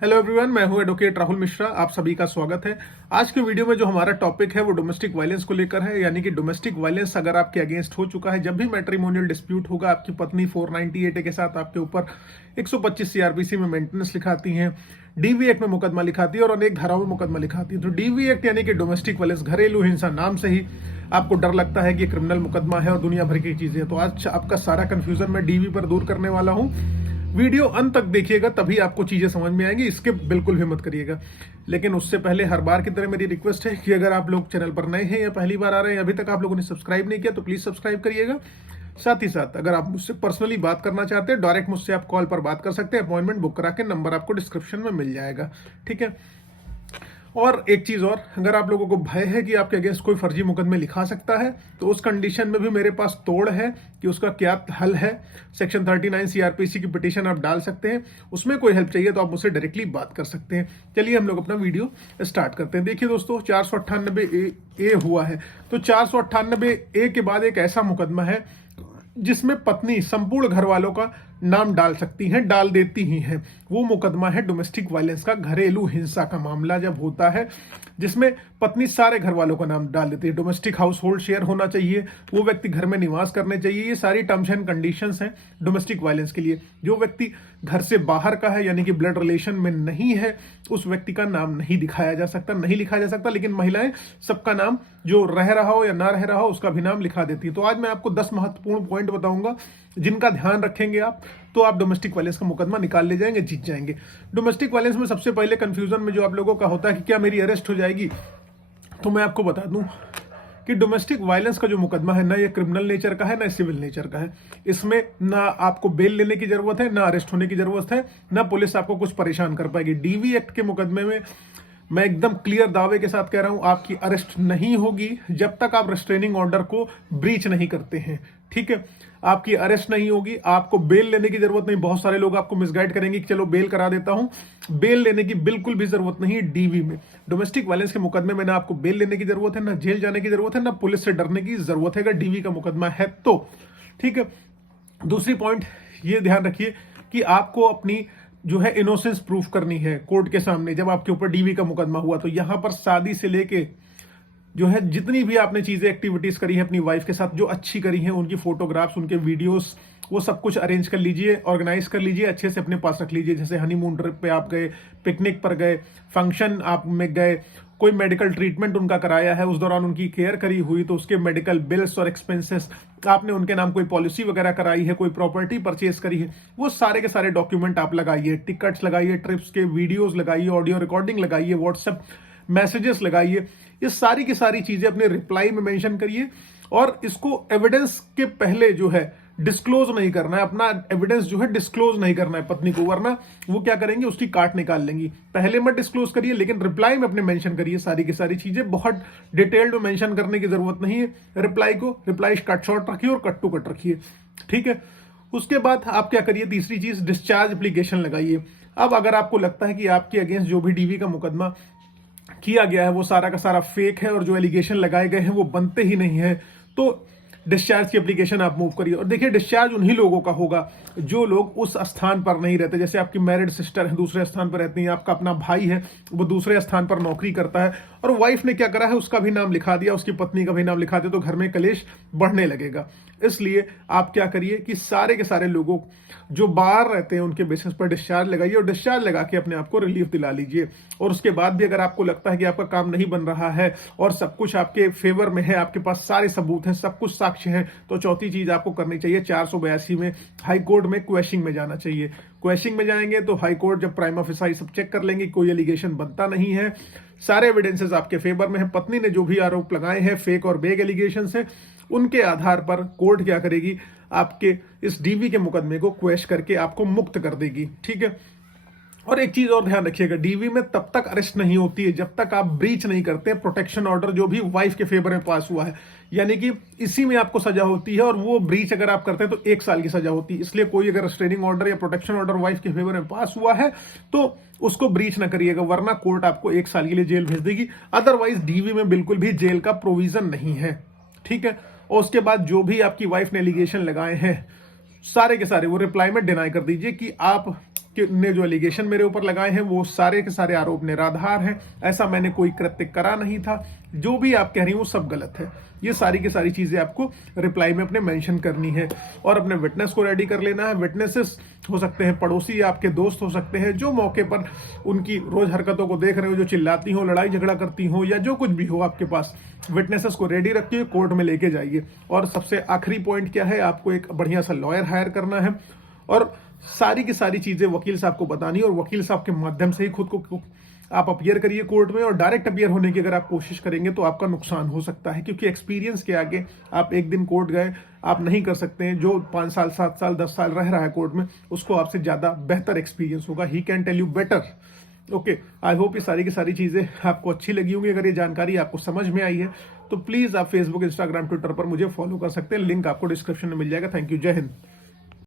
Hello everyone, मैं हूं advocate Rahul Mishra. आप सभी का स्वागत है। आज के वीडियो में जो हमारा टॉपिक है वो डोमेस्टिक वायलेंस को लेकर है। यानी कि डोमेस्टिक वायलेंस अगर आपके अगेंस्ट हो चुका है, जब भी मैट्रिमोनियल डिस्प्यूट होगा, आपकी पत्नी 498 के साथ आपके ऊपर 125 सीआरपीसी में मेंटेनेंस लिखाती हैं, डीवी एक्ट में मुकदमा लिखाती है और अनेक धाराओं में मुकदमा लिखाती है। तो डीवी एक्ट यानी कि डोमेस्टिक वायलेंस, घरेलू हिंसा, नाम से ही आपको डर लगता है कि क्रिमिनल मुकदमा है और दुनिया भर की चीजें। तो आज आपका सारा कंफ्यूजन मैं डीवी पर दूर करने वाला हूं। वीडियो अंत तक देखिएगा, तभी आपको चीजें समझ में आएंगी। इसके बिल्कुल भी मत करिएगा। लेकिन उससे पहले हर बार की तरह मेरी रिक्वेस्ट है कि अगर आप लोग चैनल पर नए हैं या पहली बार आ रहे हैं, अभी तक आप लोगों ने सब्सक्राइब नहीं किया तो प्लीज सब्सक्राइब करिएगा। साथ ही साथ अगर आप मुझसे पर्सनली बात करना चाहते हैं, डायरेक्ट मुझसे आप कॉल पर बात कर सकते हैं। अपॉइंटमेंट बुक करा के नंबर आपको डिस्क्रिप्शन में मिल जाएगा। ठीक है। और एक चीज और, अगर आप लोगों को भय है कि आपके अगेंस्ट कोई फर्जी मुकदमे लिखा सकता है, तो उस कंडीशन में भी मेरे पास तोड़ है कि उसका क्या हल है। सेक्शन 39 सीआरपीसी की पिटीशन आप डाल सकते हैं। उसमें कोई हेल्प चाहिए तो आप मुझसे डायरेक्टली बात कर सकते हैं। चलिए हम लोग अपना वीडियो स्टार्ट करते हैं। देखिए दोस्तों, 498A हुआ है। तो 498A के बाद एक ऐसा मुकदमा है जिसमें पत्नी संपूर्ण घर वालों का नाम डाल सकती हैं, डाल देती ही हैं। वो मुकदमा है डोमेस्टिक वायलेंस का, घरेलू हिंसा का मामला जब होता है जिसमें पत्नी सारे घर वालों का नाम डाल देती है। डोमेस्टिक हाउस होल्ड शेयर होना चाहिए, वो व्यक्ति घर में निवास करने चाहिए। ये सारी टर्म्स एंड कंडीशंस हैं डोमेस्टिक वायलेंस के लिए। जो व्यक्ति घर से बाहर का है, यानी कि ब्लड रिलेशन में नहीं है, उस व्यक्ति का नाम नहीं दिखाया जा सकता, नहीं लिखा जा सकता। लेकिन महिलाएं सबका नाम, जो रह रहा हो या ना रह रहा हो, उसका भी नाम लिखा देती है। तो आज मैं आपको 10 महत्वपूर्ण पॉइंट बताऊंगा जिनका ध्यान रखेंगे आप, तो आप डोमेस्टिक वायलेंस का मुकदमा निकाल ले जाएंगे, जीत जाएंगे। डोमेस्टिक वायलेंस में सबसे पहले कंफ्यूजन में जो आप लोगों का होता है कि क्या मेरी अरेस्ट हो जाएगी, तो मैं आपको बता दूं कि डोमेस्टिक वायलेंस का जो मुकदमा है, ना ये क्रिमिनल नेचर का है ना सिविल नेचर का है। इसमें ना आपको बेल लेने की जरूरत है, ना अरेस्ट होने की जरूरत है, ना पुलिस आपको कुछ परेशान कर पाएगी। डीवी एक्ट के मुकदमे में मैं एकदम क्लियर दावे के साथ कह रहा हूं, आपकी अरेस्ट नहीं होगी जब तक आप रेस्ट्रेनिंग ऑर्डर को ब्रीच नहीं करते हैं। ठीक है, आपकी अरेस्ट नहीं होगी। आपको बेल लेने की जरूरत नहीं। बहुत सारे लोग आपको मिसगाइड करेंगे कि चलो बेल करा देता हूं। बेल लेने की बिल्कुल भी जरूरत नहीं है डीवी में। डोमेस्टिक वायलेंस के मुकदमे में ना आपको बेल लेने की जरूरत है, ना जेल जाने की जरूरत है, ना पुलिस से डरने की जरूरत है, अगर डीवी का मुकदमा है तो। ठीक है। दूसरी पॉइंट ये ध्यान रखिए कि आपको अपनी जो है इनोसेंस प्रूफ करनी है कोर्ट के सामने। जब आपके ऊपर डीवी का मुकदमा हुआ तो यहां पर शादी से लेके जो है जितनी भी आपने चीजें एक्टिविटीज करी है अपनी वाइफ के साथ, जो अच्छी करी हैं, उनकी फोटोग्राफ्स, उनके वीडियोस, वो सब कुछ अरेंज कर लीजिए, ऑर्गेनाइज कर लीजिए, अच्छे से अपने पास रख लीजिए। जैसे हनीमून ट्रिप पे आप गए, पिकनिक पर गए, फंक्शन आप में गए, कोई मेडिकल ट्रीटमेंट उनका कराया है, उस दौरान उनकी केयर करी हुई, तो उसके मेडिकल बिल्स और एक्सपेंसेस, आपने उनके नाम कोई पॉलिसी वगैरह कराई है, कोई प्रॉपर्टी परचेज करी है, वो सारे के सारे डॉक्यूमेंट आप लगाइए। टिकट्स लगाइए, ट्रिप्स के वीडियोज लगाइए, ऑडियो रिकॉर्डिंग लगाइए, व्हाट्सएप मैसेजेस लगाइए। ये सारी की सारी चीजें अपने रिप्लाई में मेंशन करिए। और इसको एविडेंस के पहले जो है डिस्क्लोज नहीं करना है, अपना एविडेंस जो है डिस्क्लोज नहीं करना है पत्नी को, वरना वो क्या करेंगे, उसकी काट निकाल लेंगी। पहले मत डिस्क्लोज करिए, लेकिन रिप्लाई में अपने मेंशन करिए सारी की सारी चीजें। बहुत डिटेल्ड में मेंशन करने की जरूरत नहीं है। रिप्लाई कट शॉर्ट रखिए और कट टू कट रखिए। ठीक है। उसके बाद आप क्या करिए, तीसरी चीज, डिस्चार्ज एप्लीकेशन लगाइए। अब अगर आपको लगता है कि आपके अगेंस्ट जो भी डीवी का मुकदमा किया गया है वो सारा का सारा फेक है और जो एलिगेशन लगाए गए हैं वो बनते ही नहीं है, तो डिस्चार्ज की एप्लीकेशन आप मूव करिए। और देखिए, डिस्चार्ज उन्हीं लोगों का होगा जो लोग उस स्थान पर नहीं रहते। जैसे आपकी मैरिड सिस्टर है, दूसरे स्थान पर रहती है, आपका अपना भाई है, वो दूसरे स्थान पर नौकरी करता है, और वाइफ ने क्या करा है, उसका भी नाम लिखा दिया, उसकी पत्नी का भी नाम लिखा दिया, तो घर में कलेश बढ़ने लगेगा। इसलिए आप क्या करिए कि सारे के सारे लोगों जो बाहर रहते हैं उनके बेसिस पर डिस्चार्ज लगाइए, और डिस्चार्ज लगा के अपने आप को रिलीफ दिला लीजिए। और उसके बाद भी अगर आपको लगता है कि आपका काम नहीं बन रहा है और सब कुछ आपके फेवर में है, आपके पास सारे सबूत हैं, सब कुछ साक्ष्य हैं, तो चौथी चीज आपको करनी चाहिए, 482 में हाई कोर्ट में क्वेश्चनिंग में जाना चाहिए। क्वेश्चनिंग में जाएंगे तो हाई कोर्ट जब प्राइमा फेसाई सब चेक कर लेंगे, कोई एलिगेशन बनता नहीं है, सारे एविडेंसेस आपके फेवर में है, पत्नी ने जो भी आरोप लगाए हैं फेक और बेग एलिगेशन से, उनके आधार पर कोर्ट क्या करेगी, आपके इस डीवी के मुकदमे को क्वेश करके आपको मुक्त कर देगी। ठीक है। और एक चीज और ध्यान रखिएगा, डीवी में तब तक अरेस्ट नहीं होती है जब तक आप ब्रीच नहीं करते प्रोटेक्शन ऑर्डर जो भी वाइफ के फेवर में पास हुआ है। यानी कि इसी में आपको सजा होती है, और वो ब्रीच अगर आप करते हैं तो 1 साल की सजा होती है। इसलिए कोई अगर रिस्ट्रेनिंग ऑर्डर या प्रोटेक्शन ऑर्डर वाइफ के फेवर में पास हुआ है तो उसको ब्रीच ना करिएगा, वरना कोर्ट आपको 1 साल के लिए जेल भेज देगी। अदरवाइज डीवी में बिल्कुल भी जेल का प्रोविजन नहीं है। ठीक है। और उसके बाद जो भी आपकी वाइफ ने एलिगेशन लगाए हैं सारे के सारे वो रिप्लाई में डिनाई कर दीजिए कि आप कि ने जो एलिगेशन मेरे ऊपर लगाए हैं वो सारे के सारे आरोप निराधार हैं, ऐसा मैंने कोई कृत्य करा नहीं था, जो भी आप कह रही हैं वो सब गलत है। ये सारी की सारी चीजें आपको रिप्लाई में अपने मेंशन करनी है और अपने विटनेस को रेडी कर लेना है। विटनेसेस हो सकते हैं पड़ोसी, आपके दोस्त हो सकते हैं, जो मौके पर उनकी रोज हरकतों को देख रहे हो, जो चिल्लाती हो, लड़ाई झगड़ा करती हो, या जो कुछ भी हो आपके पास, विटनेसेस को रेडी रखिए, कोर्ट में लेके जाइए। और सबसे आखिरी पॉइंट क्या है, आपको एक बढ़िया सा लॉयर हायर करना है और सारी की सारी चीजें वकील साहब को बतानी है और वकील साहब के माध्यम से ही खुद को आप अपीयर करिए कोर्ट में। और डायरेक्ट अपीयर होने की अगर आप कोशिश करेंगे तो आपका नुकसान हो सकता है, क्योंकि एक्सपीरियंस के आगे आप एक दिन कोर्ट गए आप नहीं कर सकते हैं। जो 5 साल 7 साल 10 साल रह रहा है कोर्ट में, उसको आपसे ज्यादा बेहतर एक्सपीरियंस होगा, he can tell you better. Okay, I hope ये सारी की सारी चीजें आपको अच्छी लगी होंगी। अगर ये जानकारी आपको समझ में आई है तो प्लीज आप फेसबुक, इंस्टाग्राम, ट्विटर पर मुझे फॉलो कर सकते हैं, लिंक आपको डिस्क्रिप्शन में मिल जाएगा। थैंक यू, जय हिंद।